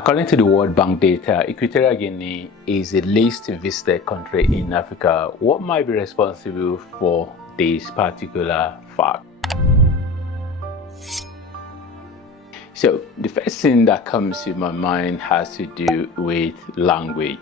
According to the World Bank data, Equatorial Guinea is the least visited country in Africa. What might be responsible for this particular fact? So the first thing that comes to my mind has to do with language.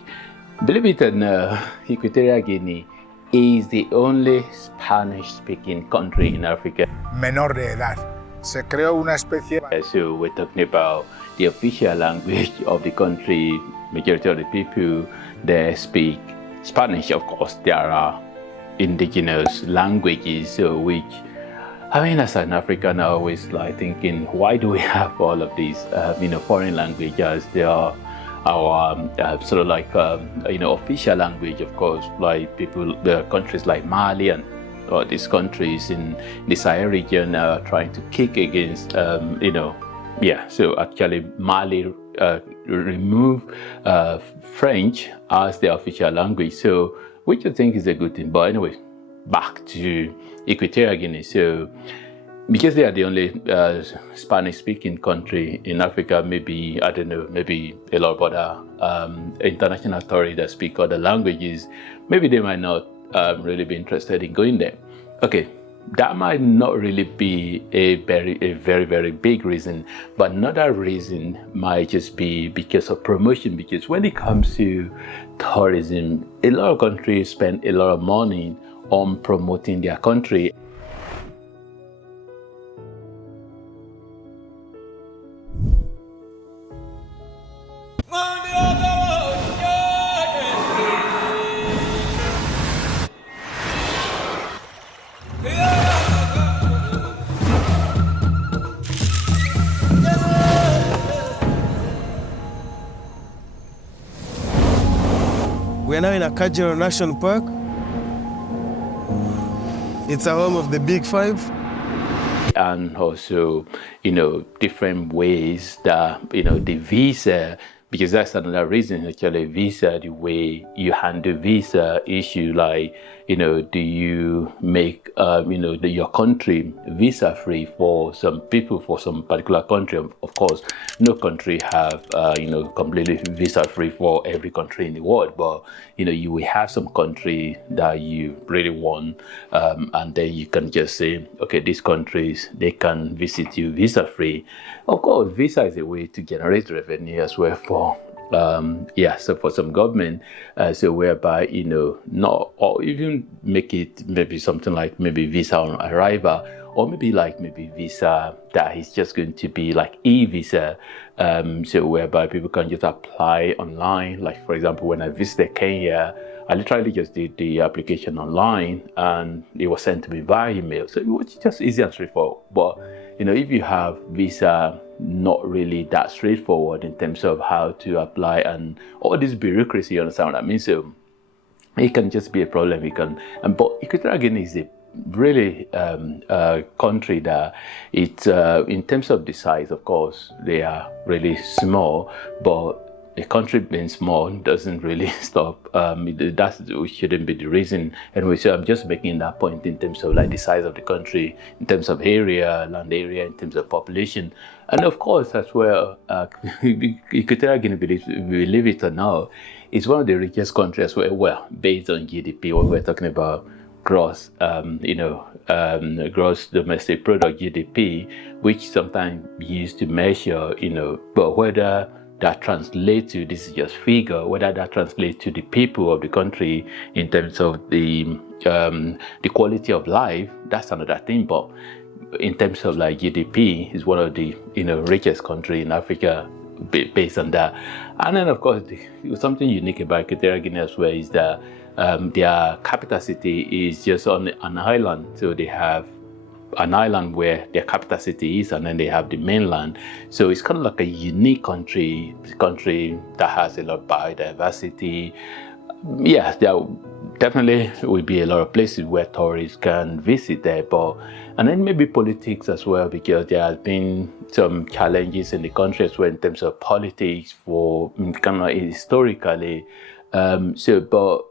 Believe it or not, Equatorial Guinea is the only Spanish-speaking country in Africa. Menor de edad. Se creó una especie. So we're talking about the official language of the country. Majority of the people there speak Spanish. Of course, there are indigenous languages, which, I mean, as an African, I always like thinking, why do we have all of these, foreign languages? They are our sort of like, official language, of course, like countries like Mali and these countries in the Sahel region are trying to kick against, so actually Mali remove French as their official language, so which I think is a good thing. But anyway, back to Equatorial Guinea. So because they are the only Spanish-speaking country in Africa, maybe, I don't know, maybe a lot of other international authorities that speak other languages, maybe they might not really be interested in going there. Okay, that might not really be a very, very big reason, but another reason might just be because of promotion. Because when it comes to tourism, a lot of countries spend a lot of money on promoting their country. We are now in Equatorial National Park. It's a home of the Big Five. And also, different ways that, the visa, because that's another reason, actually, visa, the way you handle visa issue, like, do you make, your country visa free for some people, for some particular country? Of course, no country have, completely visa free for every country in the world, but, you will have some country that you really want, and then you can just say, okay, these countries, they can visit you visa free. Of course, visa is a way to generate revenue as well for so for some government, so whereby, not, or even make it maybe something like maybe visa on arrival, or maybe visa that is just going to be like e-visa, so whereby people can just apply online. Like, for example, when I visited Kenya, I literally just did the application online and it was sent to me via email. So it was just easy and straightforward. But, if you have visa, not really that straightforward in terms of how to apply and all this bureaucracy, you understand what I mean? So it can just be a problem. But Equatorial Guinea is a really country that it's in terms of the size, of course, they are really small, but a country being small doesn't really stop. That shouldn't be the reason. Anyway, so I'm just making that point in terms of like the size of the country, in terms of area, land area, in terms of population. And of course, as well, Equatorial Guinea, believe it or not, is one of the richest countries as well. Well, based on GDP, when we're talking about gross, gross domestic product, GDP, which sometimes used to measure, but whether that translates to, this is just figure, whether that translates to the people of the country in terms of the quality of life, that's another thing. But in terms of like GDP, is one of the richest country in Africa based on that. And then of course, something unique about Equatorial Guinea as well is that their capital city is just on an island. So they have an island where their capital city is, and then they have the mainland. So it's kind of like a unique country that has a lot of biodiversity. Yeah, there definitely will be a lot of places where tourists can visit there, and then maybe politics as well, because there has been some challenges in the country as well in terms of politics for kind of historically. But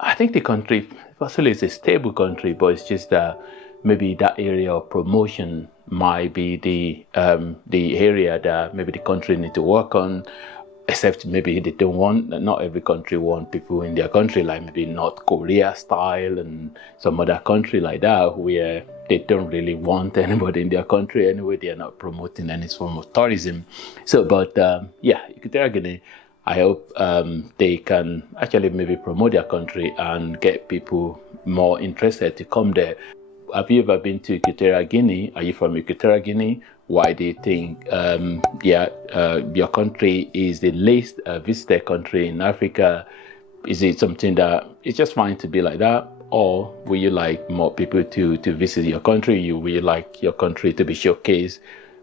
I think the country, firstly, is a stable country, but it's just that maybe that area of promotion might be the area that maybe the country need to work on. except maybe they don't want, not every country want people in their country, like maybe North Korea style and some other country like that, where they don't really want anybody in their country anyway. They are not promoting any form of tourism. So, but Equatorial Guinea, I hope they can actually maybe promote their country and get people more interested to come there. Have you ever been to Equatorial Guinea? Are you from Equatorial Guinea? Why do you think your country is the least visited country in Africa? Is it something that it's just fine to be like that? Or would you like more people to visit your country? Would you like your country to be showcased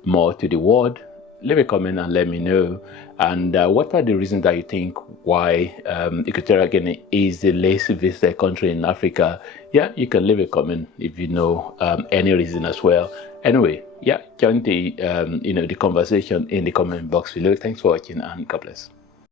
more to the world? Leave a comment and let me know. And what are the reasons that you think why Equatorial Guinea is the least visited country in Africa? Yeah, you can leave a comment if you know any reason as well. Anyway, join the the conversation in the comment box below. Thanks for watching and God bless.